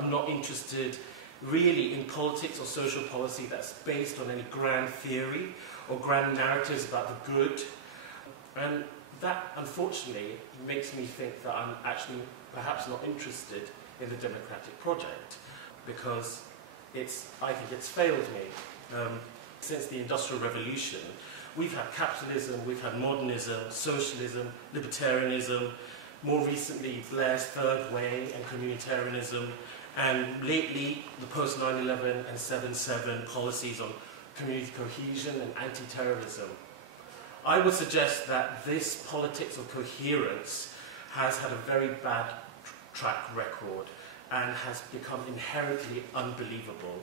I'm not interested really in politics or social policy that's based on any grand theory or grand narratives about the good. And that, unfortunately, makes me think that I'm actually perhaps not interested in the democratic project, because I think it's failed me. Since the Industrial Revolution, we've had capitalism, we've had modernism, socialism, libertarianism, more recently Blair's Third Way and communitarianism, and lately the post 9/11 and 7/7 policies on community cohesion and anti-terrorism. I would suggest that this politics of coherence has had a very bad track record and has become inherently unbelievable.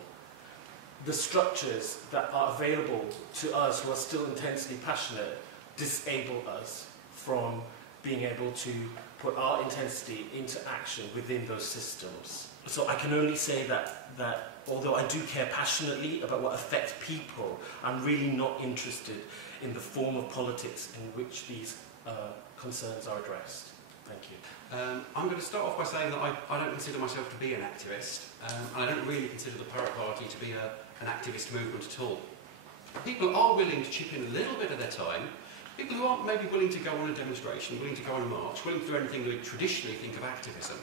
The structures that are available to us who are still intensely passionate disable us from being able to put our intensity into action within those systems. So I can only say that although I do care passionately about what affects people, I'm really not interested in the form of politics in which these concerns are addressed. Thank you. I'm going to start off by saying that I don't consider myself to be an activist, and I don't really consider the Pirate Party to be an activist movement at all. People are willing to chip in a little bit of their time. People who aren't maybe willing to go on a demonstration, willing to go on a march, willing to do anything we traditionally think of activism,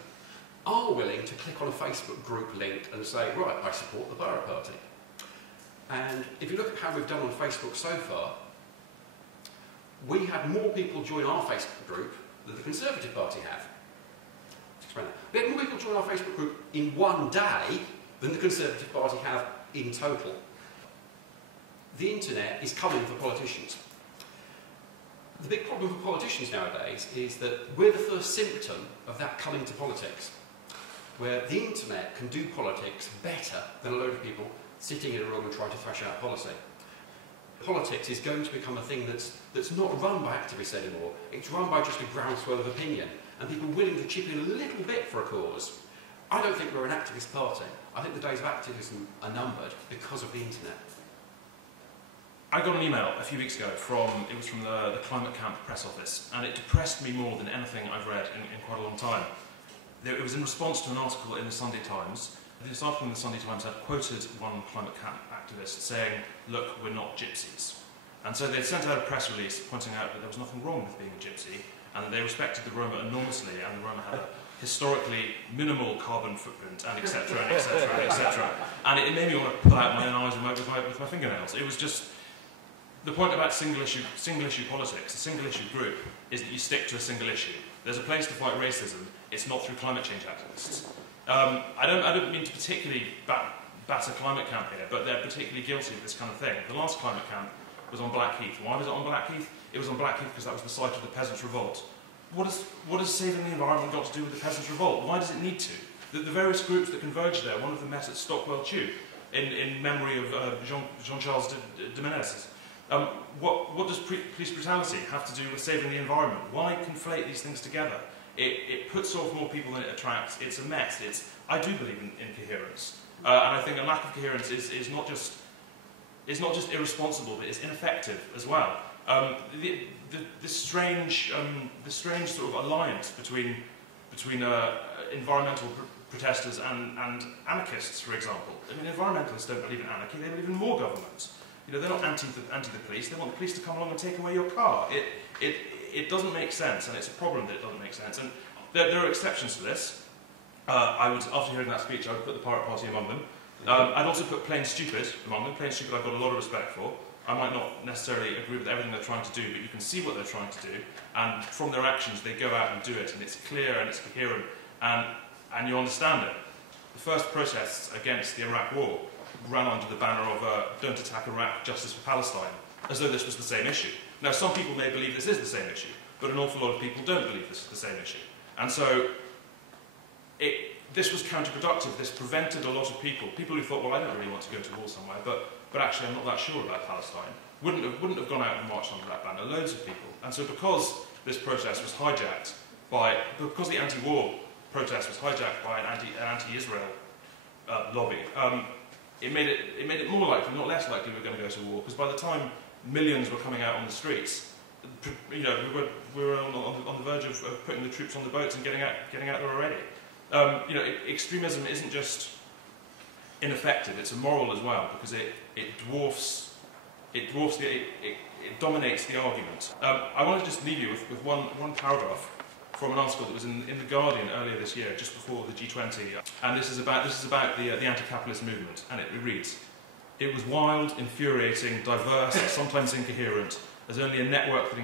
are willing to click on a Facebook group link and say, right, I support the Pirate Party. And if you look at how we've done on Facebook so far, we had more people join our Facebook group than the Conservative Party have. Explain that. We had more people join our Facebook group in one day than the Conservative Party have in total. The internet is coming for politicians. The big problem for politicians nowadays is that we're the first symptom of that coming to politics, where the internet can do politics better than a load of people sitting in a room and trying to thrash out policy. Politics is going to become a thing that's not run by activists anymore. It's run by just a groundswell of opinion and people willing to chip in a little bit for a cause. I don't think we're an activist party. I think the days of activism are numbered because of the internet. I got an email a few weeks ago from the Climate Camp press office, and it depressed me more than anything I've read in quite a long time. It was in response to an article in the Sunday Times. This article in the Sunday Times had quoted one Climate Camp activist saying, look, we're not gypsies. And so they sent out a press release pointing out that there was nothing wrong with being a gypsy, and that they respected the Roma enormously, and the Roma had a historically minimal carbon footprint, and etc, and etc, and etc. And it made me want to pull out my own eyes with my fingernails. It was just the point about single issue politics. A single issue group is that you stick to a single issue. There's a place to fight racism. It's not through climate change activists. I don't mean to particularly batter Climate Camp here, but they're particularly guilty of this kind of thing. The last Climate Camp was on Blackheath. Why was it on Blackheath? It was on Blackheath because that was the site of the Peasants' Revolt. What has saving the environment got to do with the Peasants' Revolt? Why does it need to? The various groups that converged there, one of them met at Stockwell Tube in memory of Jean-Charles de Menezes. What does police brutality have to do with saving the environment? Why conflate these things together? It puts off more people than it attracts. It's a mess. I do believe in coherence, and I think a lack of coherence is not just irresponsible, but it's ineffective as well. This strange sort of alliance between environmental protesters and anarchists, for example. I mean, environmentalists don't believe in anarchy; they believe in more government. You know, they're not anti the police. They want the police to come along and take away your car. It doesn't make sense, and it's a problem that it doesn't make sense. And there are exceptions to this. After hearing that speech, I would put the Pirate Party among them. I'd also put Plain Stupid among them. Plain Stupid I've got a lot of respect for. I might not necessarily agree with everything they're trying to do, but you can see what they're trying to do, and from their actions they go out and do it, and it's clear and it's coherent, and you understand it. The first protests against the Iraq War ran under the banner of Don't Attack Iraq, Justice for Palestine, as though this was the same issue. Now, some people may believe this is the same issue, but an awful lot of people don't believe this is the same issue. And so this was counterproductive. This prevented a lot of people who thought, well, I don't really want to go to war somewhere, but actually I'm not that sure about Palestine, wouldn't have gone out and marched under that banner, loads of people. And so because this protest was hijacked because the anti-war protest was hijacked by an anti-Israel lobby, it made it more likely, not less likely, we were going to go to war, because by the time millions were coming out on the streets, you know, we were on the verge of putting the troops on the boats and getting out there already. extremism isn't just ineffective; it's immoral as well, because it dominates the argument. I want to just leave you with one paragraph from an article that was in The Guardian earlier this year, just before the G20, and this is about the anti-capitalist movement, and it reads: "It was wild, infuriating, diverse, sometimes incoherent, as only a network that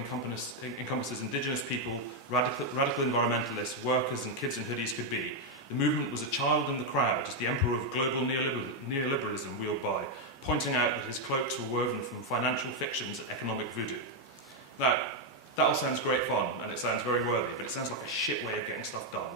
encompasses indigenous people, radical environmentalists, workers and kids in hoodies could be. The movement was a child in the crowd as the emperor of global neoliberalism wheeled by, pointing out that his cloaks were woven from financial fictions and economic voodoo." That all sounds great fun, and it sounds very worthy, but it sounds like a shit way of getting stuff done.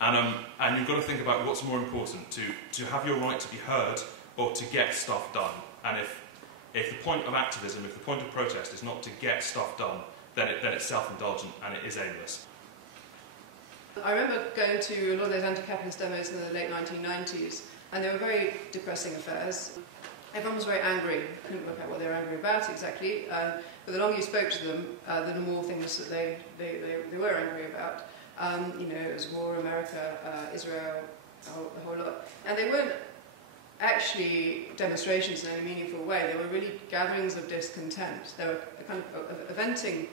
And you've got to think about what's more important, to have your right to be heard or to get stuff done. And if the point of activism, if the point of protest is not to get stuff done, then it's self-indulgent and it is aimless. I remember going to a lot of those anti-capitalist demos in the late 1990s, and they were very depressing affairs. Everyone was very angry. I couldn't work out what they were angry about exactly, but the longer you spoke to them, the more things that they were angry about. It was war, America, Israel, a whole lot. And they weren't actually demonstrations in any meaningful way. They were really gatherings of discontent. They were a kind of venting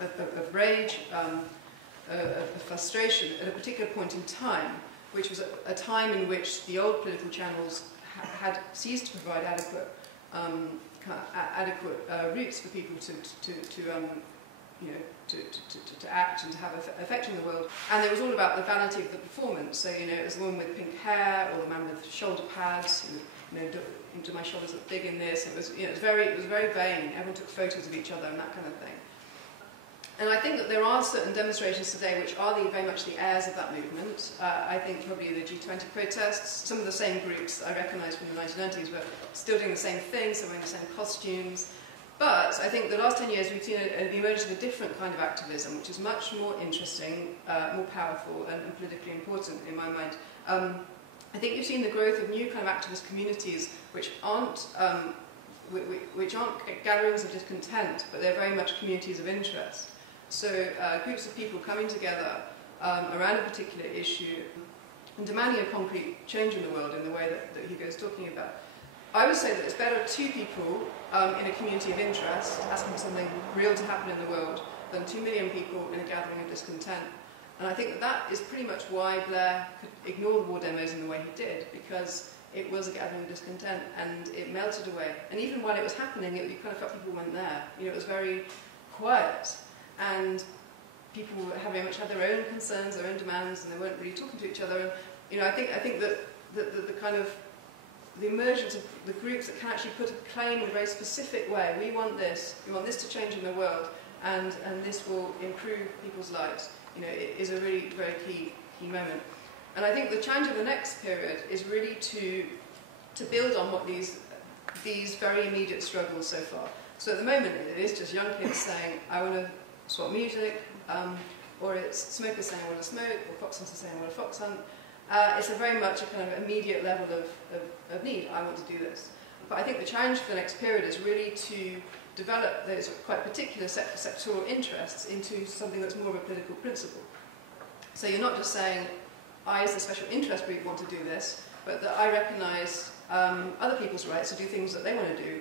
of rage, of frustration at a particular point in time, which was a time in which the old political channels had ceased to provide adequate routes for people to act and to have effect in the world. And it was all about the vanity of the performance. So, it was the woman with pink hair or the man with shoulder pads, do my shoulders look big in this? It was very vain. Everyone took photos of each other and that kind of thing. And I think that there are certain demonstrations today which are very much the heirs of that movement. I think probably the G20 protests, some of the same groups that I recognise from the 1990s were still doing the same things, they're wearing the same costumes. But I think the last 10 years we've seen the emergence of a different kind of activism, which is much more interesting, more powerful and politically important in my mind. I think you've seen the growth of new kind of activist communities which aren't gatherings of discontent, but they're very much communities of interest. So groups of people coming together around a particular issue and demanding a concrete change in the world in the way that Hugo is talking about. I would say that it's better two people in a community of interest asking for something real to happen in the world than 2 million people in a gathering of discontent. And I think that is pretty much why Blair could ignore the war demos in the way he did, because it was a gathering of discontent and it melted away. And even while it was happening, you kind of felt people weren't there. It was very quiet. And people very much had their own concerns, their own demands, and they weren't really talking to each other. And I think that the kind of the emergence of the groups that can actually put a claim in a very specific way. We want this to change in the world, and this will improve people's lives. It is a really very key moment. And I think the challenge of the next period is really to build on what these very immediate struggles so far. So at the moment, it is just young kids saying, I want to swap music, or it's smokers saying I want to smoke, or fox hunters saying I want to fox hunt. It's a very much a kind of immediate level of need. I want to do this. But I think the challenge for the next period is really to develop those quite particular sectoral interests into something that's more of a political principle. So you're not just saying, I as a special interest group want to do this, but that I recognise other people's rights to do things that they want to do,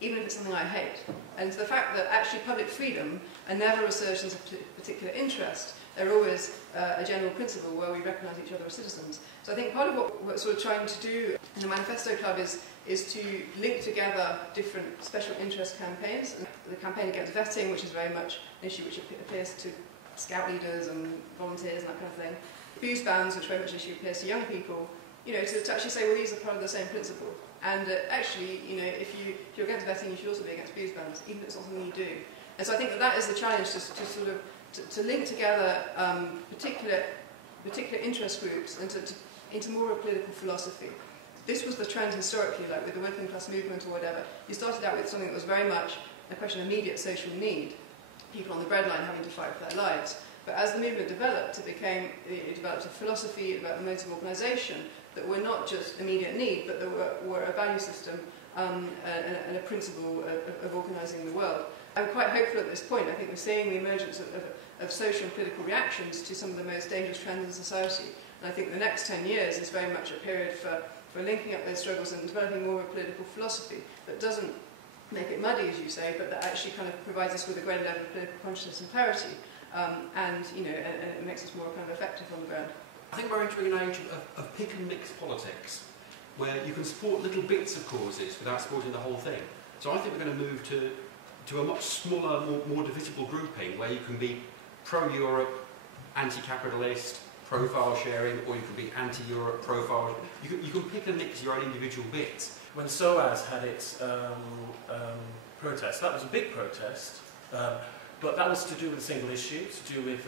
even if it's something I hate. And the fact that actually public freedom are never assertions of particular interest, they're always a general principle where we recognise each other as citizens. So I think part of what we're sort of trying to do in the Manifesto Club is to link together different special interest campaigns. And the campaign against vetting, which is very much an issue which appeals to scout leaders and volunteers and that kind of thing. Booze bans, which very much an issue appeals to young people, to actually say, well, these are part of the same principle. And actually, if you're against vetting, you should also be against booze bans, even if it's not something you do. And so I think that is the challenge, to link together particular interest groups into more of a political philosophy. This was the trend historically, like with the working class movement or whatever. You started out with something that was very much a question of immediate social need, people on the breadline having to fight for their lives. But as the movement developed, it developed a philosophy, it developed modes of organisation that were not just immediate need, but that were a value system and a principle of organising the world. I'm quite hopeful at this point. I think we're seeing the emergence of social and political reactions to some of the most dangerous trends in society. And I think the next 10 years is very much a period for linking up those struggles and developing more of a political philosophy that doesn't make it muddy, as you say, but that actually kind of provides us with a greater level of political consciousness and clarity, and it makes us more kind of effective on the ground. I think we're entering an age of pick and mix politics, where you can support little bits of causes without supporting the whole thing. So I think we're going to move to a much smaller, more divisible grouping, where you can be pro-Europe, anti-capitalist, pro-file sharing, or you can be anti-Europe, pro-file. You can pick and mix your own individual bits. When SOAS had its protest, that was a big protest, but that was to do with a single issue, to do with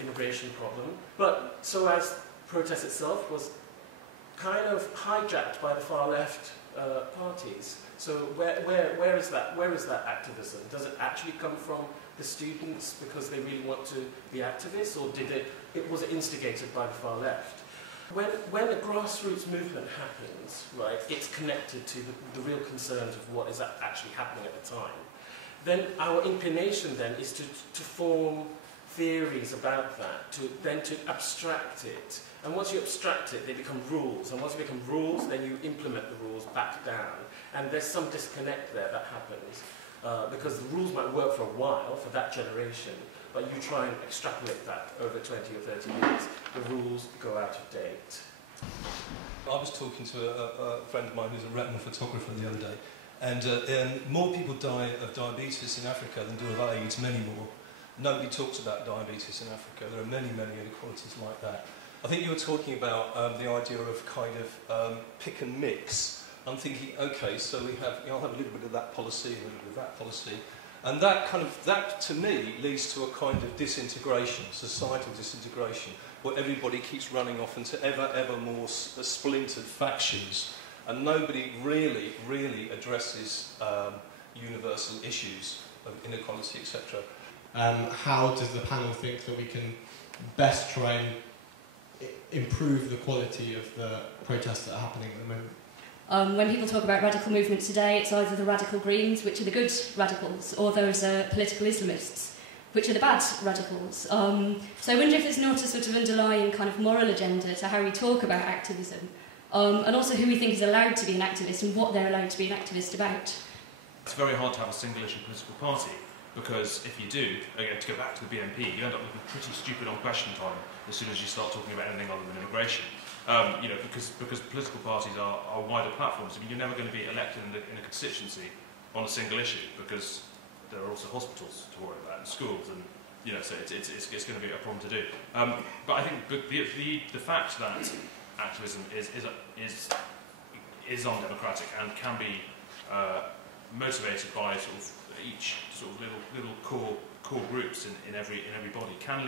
immigration problem. But SOAS protest itself was kind of hijacked by the far left parties. So where is that activism? Does it actually come from the students because they really want to be activists, or was it instigated by the far left? When a grassroots movement happens, right, it's connected to the real concerns of what is actually happening at the time. Then our inclination then is to form theories about that, to abstract it. And once you abstract it, they become rules. And once they become rules, then you implement the rules back down. And there's some disconnect there that happens. Because the rules might work for a while, for that generation, but you try and extrapolate that over 20 or 30 years, the rules go out of date. I was talking to a friend of mine who's a retinal photographer the other day, and more people die of diabetes in Africa than do of AIDS, many more. Nobody talks about diabetes in Africa. There are many, many inequalities like that. I think you were talking about the idea of kind of pick and mix. I'm thinking, okay, so I'll have a little bit of that policy, a little bit of that policy. And that to me leads to a kind of disintegration, societal disintegration, where everybody keeps running off into ever more splintered factions, and nobody really addresses universal issues of inequality, etc. How does the panel think that we can best try and improve the quality of the protests that are happening at the moment? When people talk about radical movements today, it's either the radical Greens, which are the good radicals, or those political Islamists, which are the bad radicals. So I wonder if there's not a sort of underlying kind of moral agenda to how we talk about activism, and also who we think is allowed to be an activist and what they're allowed to be an activist about. It's very hard to have a single issue political party, because if you do, again, to go back to the BNP, you end up looking pretty stupid on question time as soon as you start talking about anything other than immigration. Because political parties are wider platforms. I mean, you're never going to be elected in a constituency on a single issue, because there are also hospitals to worry about and schools, and so it's going to be a problem to do. But I think the fact that activism is undemocratic and can be motivated by sort of each sort of little core groups in every body can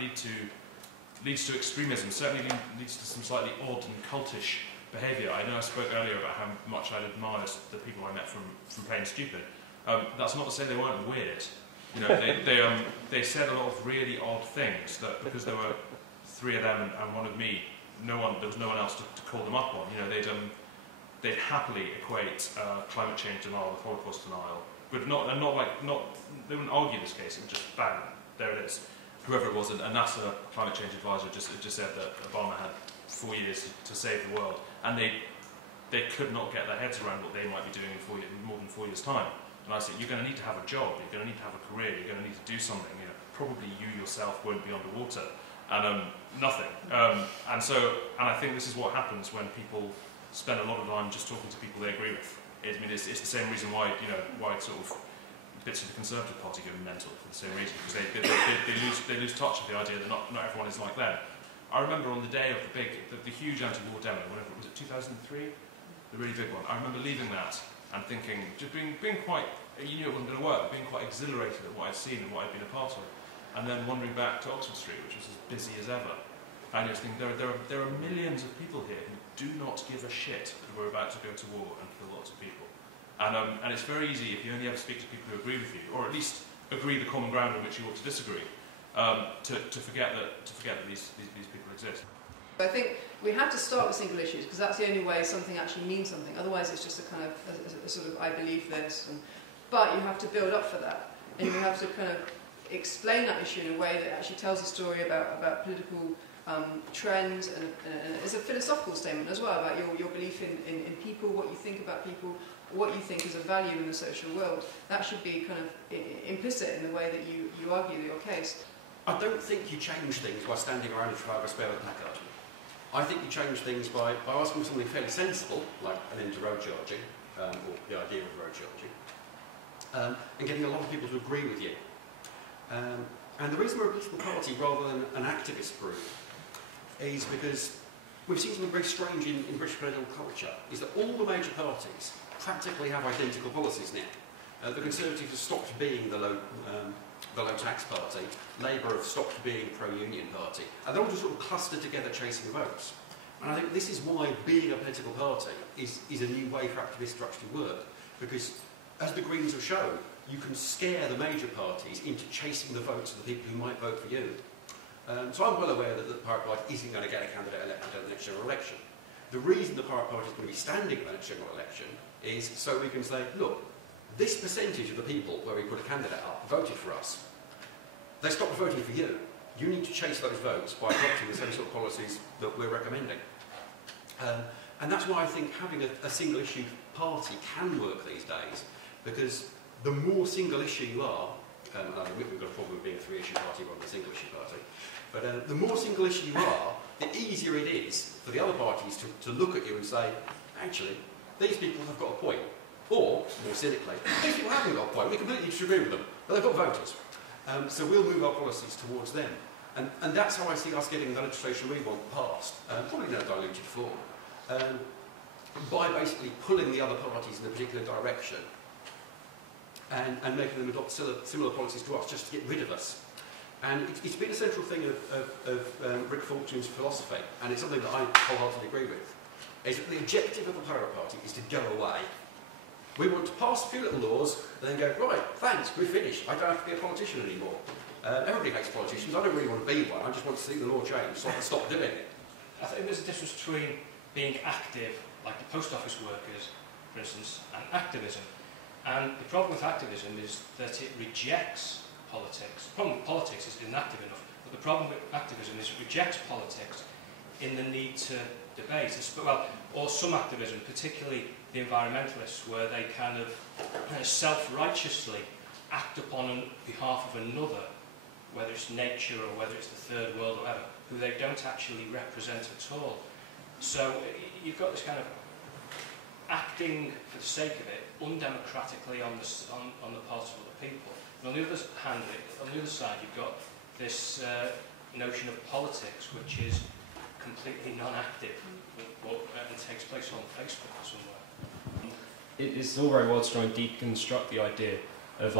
leads to extremism, certainly leads to some slightly odd and cultish behaviour. I know I spoke earlier about how much I'd admired the people I met from Plain Stupid. That's not to say they weren't weird. They said a lot of really odd things, that because there were three of them and one of me, there was no one else to call them up on. They'd happily equate climate change denial with Holocaust denial, but they wouldn't argue this case. It would just bang, there it is. Whoever it was, a NASA climate change advisor just said that Obama had 4 years to save the world, and they could not get their heads around what they might be doing in more than 4 years' time. And I said, you're going to need to have a job, you're going to need to have a career, you're going to need to do something. Probably you yourself won't be underwater, and nothing. And I think this is what happens when people spend a lot of time just talking to people they agree with. It's the same reason why sort of bits of the Conservative Party go mental, for the same reason, because they lose touch of the idea that not everyone is like them. I remember on the day of the huge anti-war demo, whatever, was it 2003? The really big one. I remember leaving that and thinking, just being quite, it wasn't going to work, but being quite exhilarated at what I'd seen and what I'd been a part of. And then wandering back to Oxford Street, which was as busy as ever. And just thinking, there are millions of people here who do not give a shit that we're about to go to war and kill lots of people. And it's very easy, if you only ever speak to people who agree with you, or at least agree the common ground on which you ought to disagree, to forget that these people exist. I think we have to start with single issues, because that's the only way something actually means something. Otherwise, it's just a kind of a sort of I believe this. But you have to build up for that, and you have to kind of explain that issue in a way that actually tells a story about political trend, and it's a philosophical statement as well about your belief in people, what you think about people, what you think is of value in the social world. That should be kind of implicit in the way that you argue your case. I don't think you change things by standing around in Trafalgar Square with a placard. I think you change things by asking something fairly sensible, like an end to road charging, or the idea of road charging, and getting a lot of people to agree with you. And the reason we're a political party rather than an activist group is because we've seen something very strange in British political culture, is that all the major parties practically have identical policies now. The Conservatives have stopped being the low tax party, Labour have stopped being a pro-union party, and they're all just sort of clustered together chasing votes. And I think this is why being a political party is a new way for activists to actually work, because as the Greens have shown, you can scare the major parties into chasing the votes of the people who might vote for you. So I'm well aware that the Pirate Party isn't going to get a candidate elected at the next general election. The reason the Pirate Party is going to be standing at the next general election is so we can say, look, this percentage of the people where we put a candidate up voted for us. They stopped voting for you. You need to chase those votes by adopting the same sort of policies that we're recommending. And that's why I think having a single issue party can work these days, because the more single issue you are, and I admit we've got a problem with being a three-issue party rather than a single issue party, but the more single issue you are, the easier it is for the other parties to look at you and say, actually, these people have got a point. Or, more cynically, these people haven't got a point, we completely disagree with them, but they've got voters. So we'll move our policies towards them. And that's how I see us getting the legislation we want passed, probably in a diluted form, by basically pulling the other parties in a particular direction and making them adopt similar policies to us just to get rid of us. And it's been a central thing of Rick Fortune's philosophy, and it's something that I wholeheartedly agree with, is that the objective of the Pirate Party is to go away. We want to pass a few little laws, and then go, right, thanks, we're finished. I don't have to be a politician anymore. Everybody hates politicians. I don't really want to be one. I just want to see the law change so I can stop doing it. I think there's a difference between being active, like the post office workers, for instance, and activism. And the problem with activism is that it rejects politics. The problem with politics is inactive enough, but the problem with activism is it rejects politics in the need to debate. Or some activism, particularly the environmentalists, where they kind of self-righteously act upon behalf of another, whether it's nature or whether it's the third world or whatever, who they don't actually represent at all. So you've got this kind of acting for the sake of it, undemocratically on the part of other people. And on the other hand, on the other side, you've got this notion of politics, which is completely non-active and takes place on Facebook or somewhere. It's all very well to try and deconstruct the idea of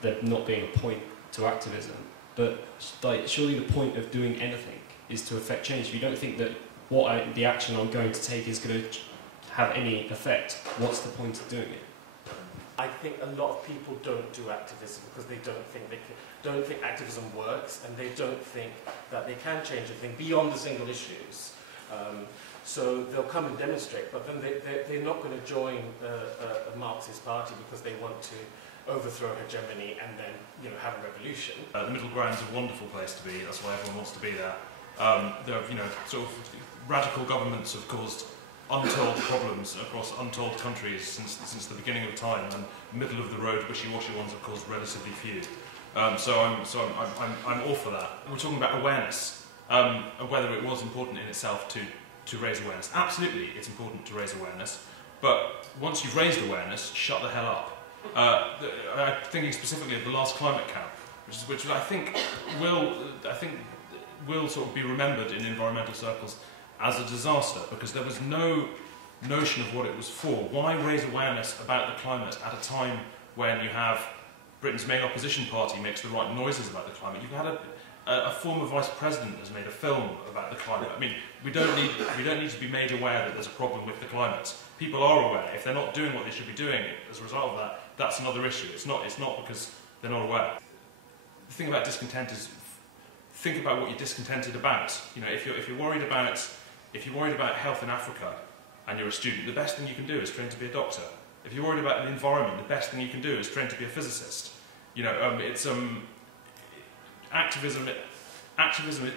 there not being a point to activism, but surely the point of doing anything is to affect change. If you don't think that the action I'm going to take is going to have any effect, what's the point of doing it? I think a lot of people don't do activism because they don't think activism works, and they don't think that they can change anything beyond the single issues. So they'll come and demonstrate, but then they're not going to join a Marxist party because they want to overthrow hegemony and then have a revolution. The middle ground's a wonderful place to be. That's why everyone wants to be there. There are, sort of radical governments have caused untold problems across untold countries since the beginning of time, and middle of the road wishy-washy ones have caused relatively few. So I'm all for that. We're talking about awareness, and whether it was important in itself to raise awareness. Absolutely, it's important to raise awareness, but once you've raised awareness, shut the hell up. I'm thinking specifically of the last climate camp, which I think will sort of be remembered in environmental circles as a disaster, because there was no notion of what it was for. Why raise awareness about the climate at a time when you have Britain's main opposition party makes the right noises about the climate? You've had a former vice president has made a film about the climate. I mean, we don't need to be made aware that there's a problem with the climate. People are aware. If they're not doing what they should be doing as a result of that, that's another issue. It's not because they're not aware. The thing about discontent is think about what you're discontented about. If you're worried about health in Africa and you're a student, the best thing you can do is train to be a doctor. If you're worried about the environment, the best thing you can do is train to be a physicist. Activism activism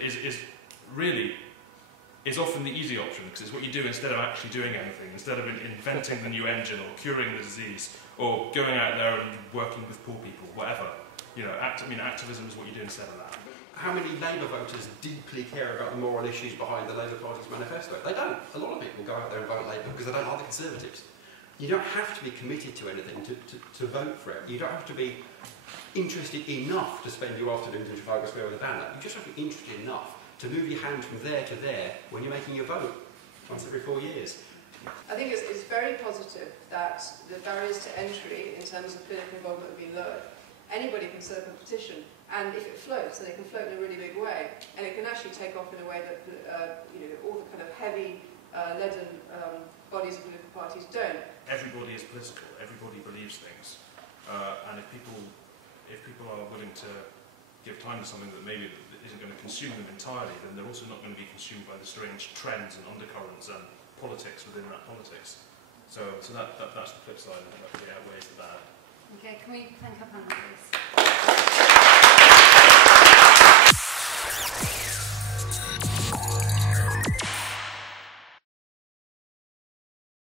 is often the easy option, because it's what you do instead of actually doing anything, instead of inventing the new engine or curing the disease or going out there and working with poor people, whatever. You know, activism is what you do instead of that. How many Labour voters deeply care about the moral issues behind the Labour Party's manifesto? They don't. A lot of people go out there and vote Labour because they don't like the Conservatives. You don't have to be committed to anything to vote for it. You don't have to be interested enough to spend your afternoons in Trafalgar Square with a banner. You just have to be interested enough to move your hand from there to there when you're making your vote once every 4 years. I think it's very positive that the barriers to entry in terms of political involvement have been lowered. Anybody can set up a petition, and if it floats, then it can float in a really big way, and it can actually take off in a way that all the kind of heavy, leaden bodies of political parties don't. Everybody is political. Everybody believes things, and if people are willing to give time to something that maybe isn't going to consume them entirely, then they're also not going to be consumed by the strange trends and undercurrents and politics within that politics. So that's the flip side. I think that really outweighs the bad. Okay, can we thank our panel, please?